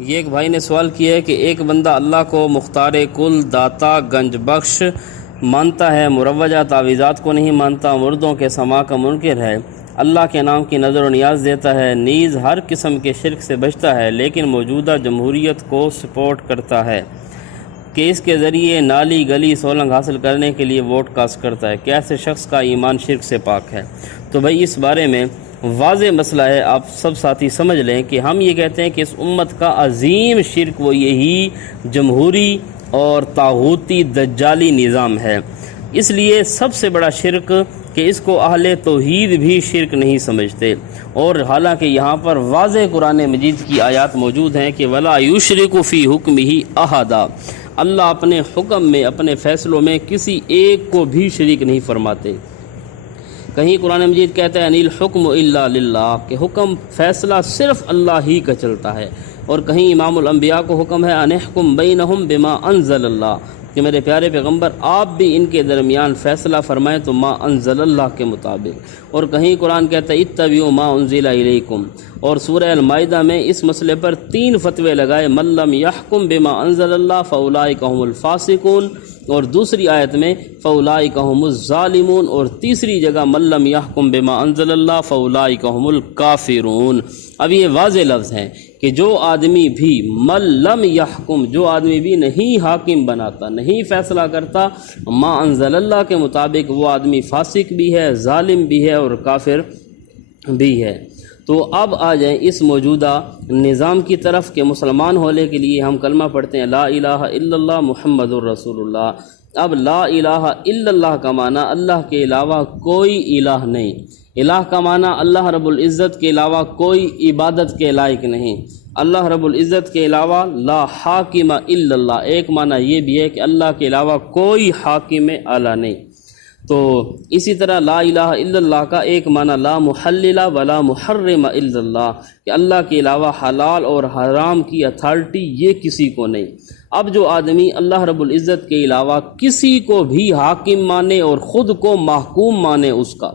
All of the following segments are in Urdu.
یہ ایک بھائی نے سوال کیا ہے کہ ایک بندہ اللہ کو مختار کل، داتا، گنج بخش مانتا ہے، مروجہ تعویذات کو نہیں مانتا، مردوں کے سماع کا منکر ہے، اللہ کے نام کی نظر و نیاز دیتا ہے، نیز ہر قسم کے شرک سے بچتا ہے، لیکن موجودہ جمہوریت کو سپورٹ کرتا ہے کہ اس کے ذریعے نالی گلی سولنگ حاصل کرنے کے لیے ووٹ کاسٹ کرتا ہے، کیا ایسے شخص کا ایمان شرک سے پاک ہے؟ تو بھائی اس بارے میں واضح مسئلہ ہے، آپ سب ساتھی سمجھ لیں کہ ہم یہ کہتے ہیں کہ اس امت کا عظیم شرک وہ یہی جمہوری اور طاغوتی دجالی نظام ہے۔ اس لیے سب سے بڑا شرک کہ اس کو اہل توحید بھی شرک نہیں سمجھتے، اور حالانکہ یہاں پر واضح قرآن مجید کی آیات موجود ہیں کہ وَلَا يُشْرِكُ فِي حُكْمِهِ أَحَدًا، اللہ اپنے حکم میں، اپنے فیصلوں میں کسی ایک کو بھی شریک نہیں فرماتے۔ کہیں قرآن مجید کہتا ہے انِّ الْحُكْمُ إِلَّا لِلَّهِ کہ حکم فیصلہ صرف اللہ ہی کا چلتا ہے، اور کہیں امام الانبیاء کو حکم ہے ان احکم بینہم بما انزل اللہ کہ میرے پیارے پیغمبر آپ بھی ان کے درمیان فیصلہ فرمائیں تو ما انزل اللہ کے مطابق، اور کہیں قرآن کہتا ہے اتبعوا ما انزل الیکم، اور سورہ المائدہ میں اس مسئلے پر 3 فتوے لگائے من لم یحکم بما انزل اللہ فاولئک هم الفاسقون، اور دوسری آیت میں فاولئک هم الظالمون، اور تیسری جگہ من لم یحکم بما انزل اللہ فاولئک هم الکافرون۔ اب یہ واضح لفظ ہیں کہ جو آدمی بھی من لم یحکم، جو آدمی بھی نہیں حاکم بناتا، نہیں فیصلہ کرتا ما انزل اللہ کے مطابق، وہ آدمی فاسق بھی ہے، ظالم بھی ہے اور کافر بھی ہے۔ تو اب آ جائیں اس موجودہ نظام کی طرف کہ مسلمان ہونے کے لیے ہم کلمہ پڑھتے ہیں لا الہ الا اللہ محمد الرسول اللہ۔ اب لا الہ الا اللہ کا معنی اللہ کے علاوہ کوئی الہ نہیں، الہ کا معنی اللہ رب العزت کے علاوہ کوئی عبادت کے لائق نہیں، اللہ رب العزت کے علاوہ لا حاکم الا اللہ، ایک معنی یہ بھی ہے کہ اللہ کے علاوہ کوئی حاکم اعلیٰ نہیں۔ تو اسی طرح لا الہ الا اللہ کا ایک معنی لا محلل ولا محرم الا اللہ کہ اللہ کے علاوہ حلال اور حرام کی اتھارٹی یہ کسی کو نہیں۔ اب جو آدمی اللہ رب العزت کے علاوہ کسی کو بھی حاکم مانے اور خود کو محکوم مانے اس کا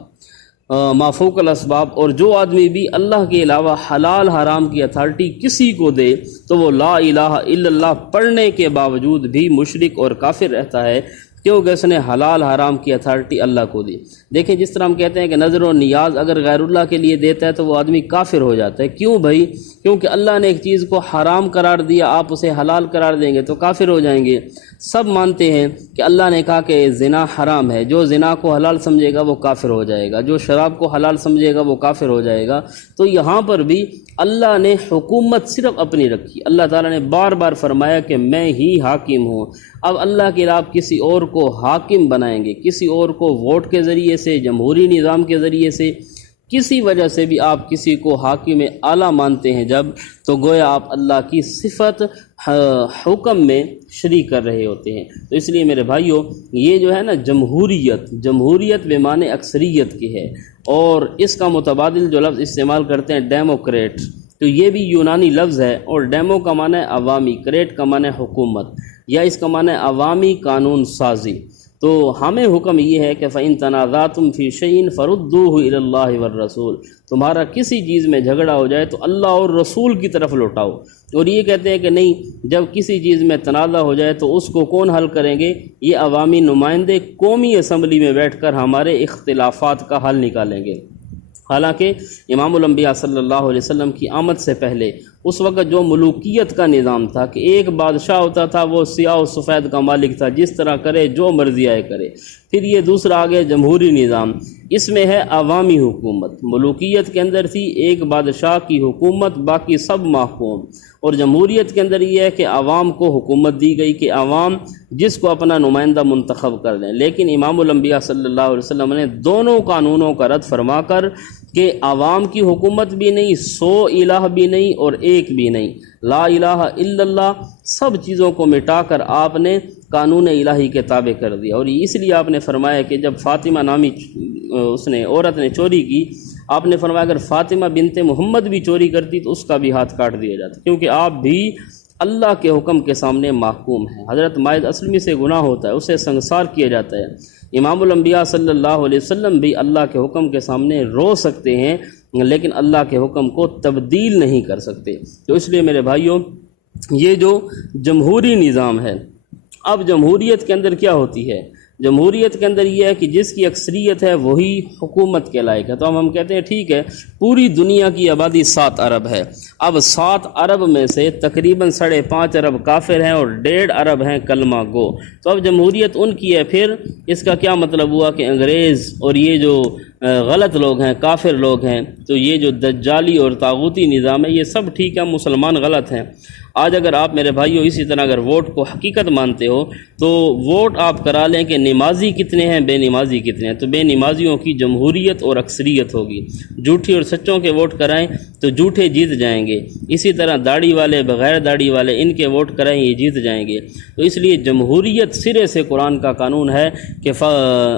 مافوق الاسباب، اور جو آدمی بھی اللہ کے علاوہ حلال حرام کی اتھارٹی کسی کو دے تو وہ لا الہ الا اللہ پڑھنے کے باوجود بھی مشرک اور کافر رہتا ہے، کیونکہ اس نے حلال حرام کی اتھارٹی اللہ کو دی۔ دیکھیں جس طرح ہم کہتے ہیں کہ نظر و نیاز اگر غیر اللہ کے لیے دیتا ہے تو وہ آدمی کافر ہو جاتا ہے۔ کیوں بھائی؟ کیونکہ اللہ نے ایک چیز کو حرام قرار دیا، آپ اسے حلال قرار دیں گے تو کافر ہو جائیں گے۔ سب مانتے ہیں کہ اللہ نے کہا کہ زنا حرام ہے، جو زنا کو حلال سمجھے گا وہ کافر ہو جائے گا، جو شراب کو حلال سمجھے گا وہ کافر ہو جائے گا۔ تو یہاں پر بھی اللہ نے حکومت صرف اپنی رکھی، اللہ تعالیٰ نے بار بار فرمایا کہ میں ہی حاکم ہوں۔ اب اللہ کے علاوہ کسی اور کو حاکم بنائیں گے، کسی اور کو ووٹ کے ذریعے سے، جمہوری نظام کے ذریعے سے، کسی وجہ سے بھی آپ کسی کو حاکم اعلیٰ مانتے ہیں جب، تو گویا آپ اللہ کی صفت حکم میں شریک کر رہے ہوتے ہیں۔ تو اس لیے میرے بھائیوں یہ جو ہے نا جمہوریت بے معنی اکثریت کی ہے، اور اس کا متبادل جو لفظ استعمال کرتے ہیں ڈیموکریٹ، تو یہ بھی یونانی لفظ ہے، اور ڈیمو کا معنی ہے عوامی، کریٹ کا معنی ہے حکومت، یا اس کا معنی ہے عوامی قانون سازی۔ تو ہمیں حکم یہ ہے کہ فَإِن تَنَازَعْتُمْ فِي شَيْءٍ فَرُدُّوهُ إِلَى اللَّهِ وَالرَّسُولِ، تمہارا کسی چیز میں جھگڑا ہو جائے تو اللہ اور رسول کی طرف لوٹاؤ۔ اور یہ کہتے ہیں کہ نہیں، جب کسی چیز میں تنازع ہو جائے تو اس کو کون حل کریں گے؟ یہ عوامی نمائندے قومی اسمبلی میں بیٹھ کر ہمارے اختلافات کا حل نکالیں گے۔ حالانکہ امام الانبیاء صلی اللہ علیہ وسلم کی آمد سے پہلے اس وقت جو ملوکیت کا نظام تھا کہ ایک بادشاہ ہوتا تھا، وہ سیاہ و سفید کا مالک تھا، جس طرح کرے جو مرضی آئے کرے۔ پھر یہ دوسرا آگے جمہوری نظام، اس میں ہے عوامی حکومت۔ ملوکیت کے اندر تھی ایک بادشاہ کی حکومت، باقی سب محکوم، اور جمہوریت کے اندر یہ ہے کہ عوام کو حکومت دی گئی کہ عوام جس کو اپنا نمائندہ منتخب کر لیں۔ لیکن امام الانبیاء صلی اللہ علیہ وسلم نے دونوں قانونوں کا رد فرما کر کہ عوام کی حکومت بھی نہیں، 100 الہ بھی نہیں اور ایک بھی نہیں، لا الہ الا اللہ، سب چیزوں کو مٹا کر آپ نے قانون الہی کے تابع کر دیا۔ اور اس لیے آپ نے فرمایا کہ جب فاطمہ نامی عورت نے چوری کی، آپ نے فرمایا اگر فاطمہ بنت محمد بھی چوری کرتی تو اس کا بھی ہاتھ کاٹ دیا جاتا، کیونکہ آپ بھی اللہ کے حکم کے سامنے محکوم ہیں۔ حضرت مائد اسلمی سے گناہ ہوتا ہے، اسے سنگسار کیا جاتا ہے۔ امام الانبیاء صلی اللہ علیہ وسلم بھی اللہ کے حکم کے سامنے رو سکتے ہیں، لیکن اللہ کے حکم کو تبدیل نہیں کر سکتے۔ تو اس لیے میرے بھائیوں یہ جو جمہوری نظام ہے، اب جمہوریت کے اندر کیا ہوتی ہے؟ جمہوریت کے اندر یہ ہے کہ جس کی اکثریت ہے وہی حکومت کے لائق ہے۔ تو ہم کہتے ہیں ٹھیک ہے، پوری دنیا کی آبادی 7 ارب ہے، اب 7 ارب میں سے تقریباً 5.5 ارب کافر ہیں اور 1.5 ارب ہیں کلمہ گو، تو اب جمہوریت ان کی ہے۔ پھر اس کا کیا مطلب ہوا کہ انگریز اور یہ جو غلط لوگ ہیں، کافر لوگ ہیں، تو یہ جو دجالی اور طاغوتی نظام ہے یہ سب ٹھیک ہے، مسلمان غلط ہیں۔ آج اگر آپ میرے بھائیوں اسی طرح اگر ووٹ کو حقیقت مانتے ہو تو ووٹ آپ کرا لیں کہ نمازی کتنے ہیں، بے نمازی کتنے ہیں، تو بے نمازیوں کی جمہوریت اور اکثریت ہوگی۔ جھوٹی اور سچوں کے ووٹ کرائیں تو جھوٹے جیت جائیں گے، اسی طرح داڑھی والے بغیر داڑھی والے ان کے ووٹ کرائیں یہ جیت جائیں گے۔ تو اس لیے جمہوریت سرے سے قرآن کا قانون ہے کہ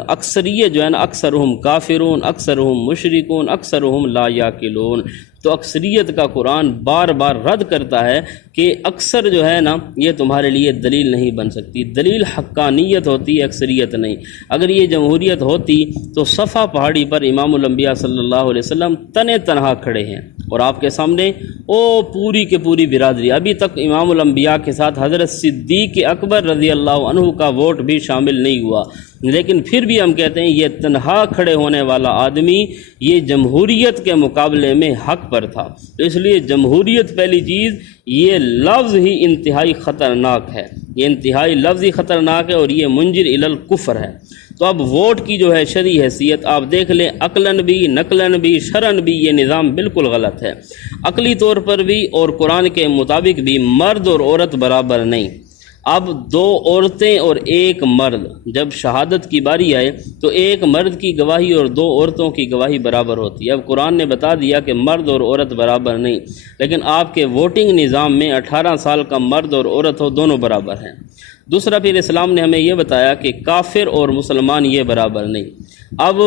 اکثریت جو ہے نا، اکثرہم کافرون اکثرہم مشرکون اکثرہم لا یاقلون، تو اکثریت کا قرآن بار بار رد کرتا ہے کہ اکثر جو ہے نا یہ تمہارے لیے دلیل نہیں بن سکتی، دلیل حقانیت ہوتی ہے، اکثریت نہیں۔ اگر یہ جمہوریت ہوتی تو صفا پہاڑی پر امام الانبیاء صلی اللہ علیہ وسلم تنے تنہا کھڑے ہیں اور آپ کے سامنے پوری کے پوری برادری، ابھی تک امام الانبیاء کے ساتھ حضرت صدیق اکبر رضی اللہ عنہ کا ووٹ بھی شامل نہیں ہوا، لیکن پھر بھی ہم کہتے ہیں یہ تنہا کھڑے ہونے والا آدمی یہ جمہوریت کے مقابلے میں حق پر تھا۔ تو اس لیے جمہوریت پہلی چیز، یہ لفظ ہی انتہائی خطرناک ہے، یہ انتہائی لفظ ہی خطرناک ہے اور یہ منجر الی الکفر ہے۔ تو اب ووٹ کی جو ہے شرعی حیثیت آپ دیکھ لیں، عقلاً بھی نقلاً بھی شرعاً بھی یہ نظام بالکل غلط ہے، عقلی طور پر بھی اور قرآن کے مطابق بھی مرد اور عورت برابر نہیں۔ اب 2 عورتیں اور 1 مرد، جب شہادت کی باری آئے تو 1 مرد کی گواہی اور 2 عورتوں کی گواہی برابر ہوتی ہے۔ اب قرآن نے بتا دیا کہ مرد اور عورت برابر نہیں، لیکن آپ کے ووٹنگ نظام میں 18 سال کا مرد اور عورت ہو دونوں برابر ہیں۔ دوسرا پھر اسلام نے ہمیں یہ بتایا کہ کافر اور مسلمان یہ برابر نہیں۔ اب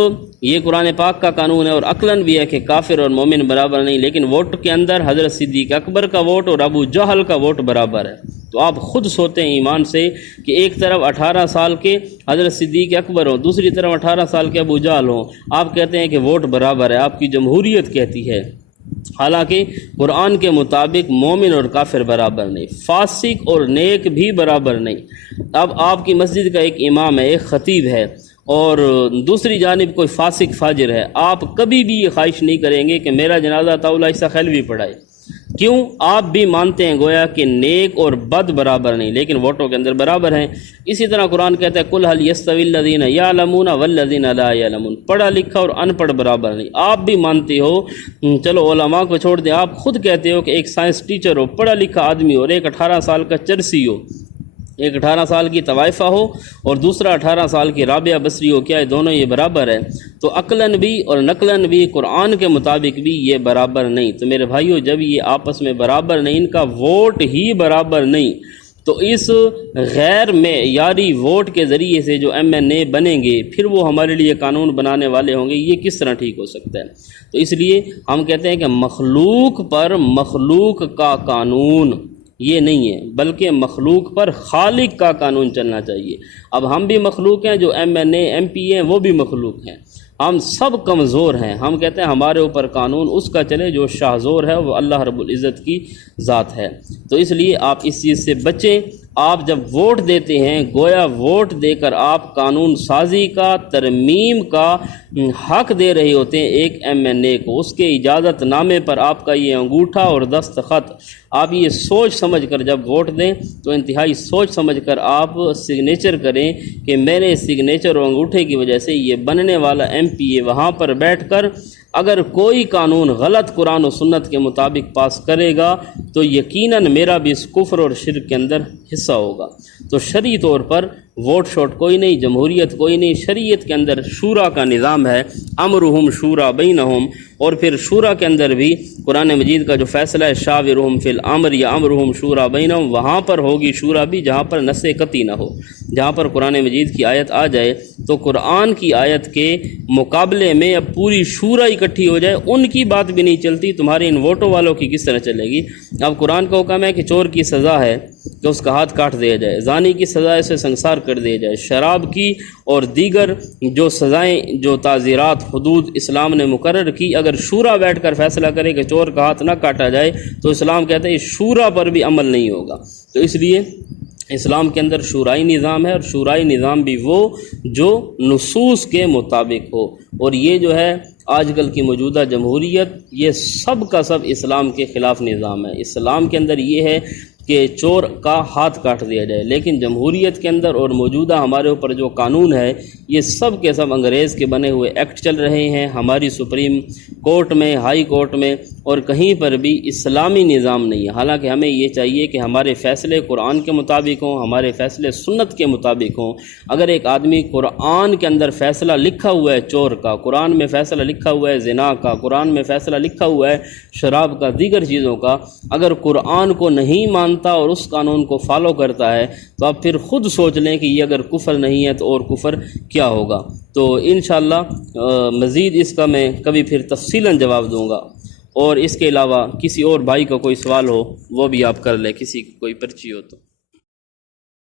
یہ قرآن پاک کا قانون ہے اور عقلاً بھی ہے کہ کافر اور مومن برابر نہیں، لیکن ووٹ کے اندر حضرت صدیق اکبر کا ووٹ اور ابو جہل کا ووٹ برابر ہے۔ تو آپ خود سوتے ہیں ایمان سے کہ ایک طرف 18 سال کے حضرت صدیق اکبر ہوں، دوسری طرف 18 سال کے ابو جہل ہوں، آپ کہتے ہیں کہ ووٹ برابر ہے، آپ کی جمہوریت کہتی ہے۔ حالانکہ قرآن کے مطابق مومن اور کافر برابر نہیں، فاسق اور نیک بھی برابر نہیں۔ اب آپ کی مسجد کا ایک امام ہے، ایک خطیب ہے، اور دوسری جانب کوئی فاسق فاجر ہے، آپ کبھی بھی یہ خواہش نہیں کریں گے کہ میرا جنازہ طاولہ عیسیٰ خیلوی پڑھائے۔ کیوں؟ آپ بھی مانتے ہیں گویا کہ نیک اور بد برابر نہیں، لیکن ووٹوں کے اندر برابر ہیں۔ اسی طرح قرآن کہتا ہے قُلْ هَلْ يَسْتَوِي الَّذِينَ يَعْلَمُونَ وَالَّذِينَ لَا يَعْلَمُونَ، پڑھا لکھا اور ان پڑھ برابر نہیں۔ آپ بھی مانتے ہو، چلو علماء کو چھوڑ دیں، آپ خود کہتے ہو کہ ایک سائنس ٹیچر ہو، پڑھا لکھا آدمی ہو، اور ایک 18 سال کا چرسی ہو، ایک 18 سال کی طوائفہ ہو اور دوسرا 18 سال کی رابعہ بصری ہو، کیا ہے دونوں یہ برابر ہے؟ تو عقلاً بھی اور نقلاً بھی قرآن کے مطابق بھی یہ برابر نہیں۔ تو میرے بھائیوں، جب یہ آپس میں برابر نہیں، ان کا ووٹ ہی برابر نہیں، تو اس غیر معیاری ووٹ کے ذریعے سے جو MNA بنیں گے پھر وہ ہمارے لیے قانون بنانے والے ہوں گے، یہ کس طرح ٹھیک ہو سکتا ہے؟ تو اس لیے ہم کہتے ہیں کہ مخلوق پر مخلوق کا قانون یہ نہیں ہے، بلکہ مخلوق پر خالق کا قانون چلنا چاہیے۔ اب ہم بھی مخلوق ہیں، جو MNA MP ہیں وہ بھی مخلوق ہیں، ہم سب کمزور ہیں۔ ہم کہتے ہیں ہمارے اوپر قانون اس کا چلے جو شاہزور ہے، وہ اللہ رب العزت کی ذات ہے۔ تو اس لیے آپ اس چیز سے بچیں۔ آپ جب ووٹ دیتے ہیں گویا ووٹ دے کر آپ قانون سازی کا، ترمیم کا حق دے رہے ہوتے ہیں ایک MNA کو، اس کے اجازت نامے پر آپ کا یہ انگوٹھا اور دستخط، آپ یہ سوچ سمجھ کر جب ووٹ دیں تو انتہائی سوچ سمجھ کر آپ سگنیچر کریں کہ میرے سگنیچر اور انگوٹھے کی وجہ سے یہ بننے والا MPA وہاں پر بیٹھ کر اگر کوئی قانون غلط قرآن و سنت کے مطابق پاس کرے گا تو یقیناً میرا بھی اس کفر اور شرک کے اندر حصہ ہوگا۔ تو شرعی طور پر ووٹ شوٹ کوئی نہیں، جمہوریت کوئی نہیں، شریعت کے اندر شورا کا نظام ہے، امرہم شورا بینہم، اور پھر شورا کے اندر بھی قرآن مجید کا جو فیصلہ ہے شاورہم فی الامر یا امرہم شورا بینہم، وہاں پر ہوگی شورا بھی جہاں پر نص قطعی نہ ہو۔ جہاں پر قرآن مجید کی آیت آ جائے تو قرآن کی آیت کے مقابلے میں اب پوری شورا اکٹھی ہو جائے، ان کی بات بھی نہیں چلتی، تمہارے ان ووٹوں والوں کی کس طرح چلے گی؟ اب قرآن کا حکم ہے کہ چور کی سزا ہے کہ اس کا ہاتھ کاٹ دیا جائے، زانی کی سزا سے سنگسار کر دیا جائے، شراب کی اور دیگر جو سزائیں، جو تعزیرات حدود اسلام نے مقرر کی، اگر شورا بیٹھ کر فیصلہ کرے کہ چور کا ہاتھ نہ کاٹا جائے تو اسلام کہتا ہے شورا پر بھی عمل نہیں ہوگا۔ تو اس لیے اسلام کے اندر شورائی نظام ہے، اور شورائی نظام بھی وہ جو نصوص کے مطابق ہو، اور یہ جو ہے آج کل کی موجودہ جمہوریت، یہ سب کا سب اسلام کے خلاف نظام ہے۔ اسلام کے اندر یہ ہے کہ چور کا ہاتھ کاٹ دیا جائے، لیکن جمہوریت کے اندر اور موجودہ ہمارے اوپر جو قانون ہے یہ سب کے سب انگریز کے بنے ہوئے ایکٹ چل رہے ہیں۔ ہماری سپریم کورٹ میں، ہائی کورٹ میں اور کہیں پر بھی اسلامی نظام نہیں ہے۔ حالانکہ ہمیں یہ چاہیے کہ ہمارے فیصلے قرآن کے مطابق ہوں، ہمارے فیصلے سنت کے مطابق ہوں۔ اگر ایک آدمی قرآن کے اندر فیصلہ لکھا ہوا ہے چور کا، قرآن میں فیصلہ لکھا ہوا ہے زنا کا، قرآن میں فیصلہ لکھا ہوا ہے شراب کا، دیگر چیزوں کا، اگر قرآن کو نہیں مانتا اور اس قانون کو فالو کرتا ہے تو آپ پھر خود سوچ لیں کہ یہ اگر کفر نہیں ہے تو اور کفر کیا ہوگا۔ تو انشاءاللہ مزید اس کا میں کبھی پھر تفصیلاً جواب دوں گا، اور اس کے علاوہ کسی اور بھائی کا کوئی سوال ہو وہ بھی آپ کر لیں، کسی کی کوئی پرچی ہو تو۔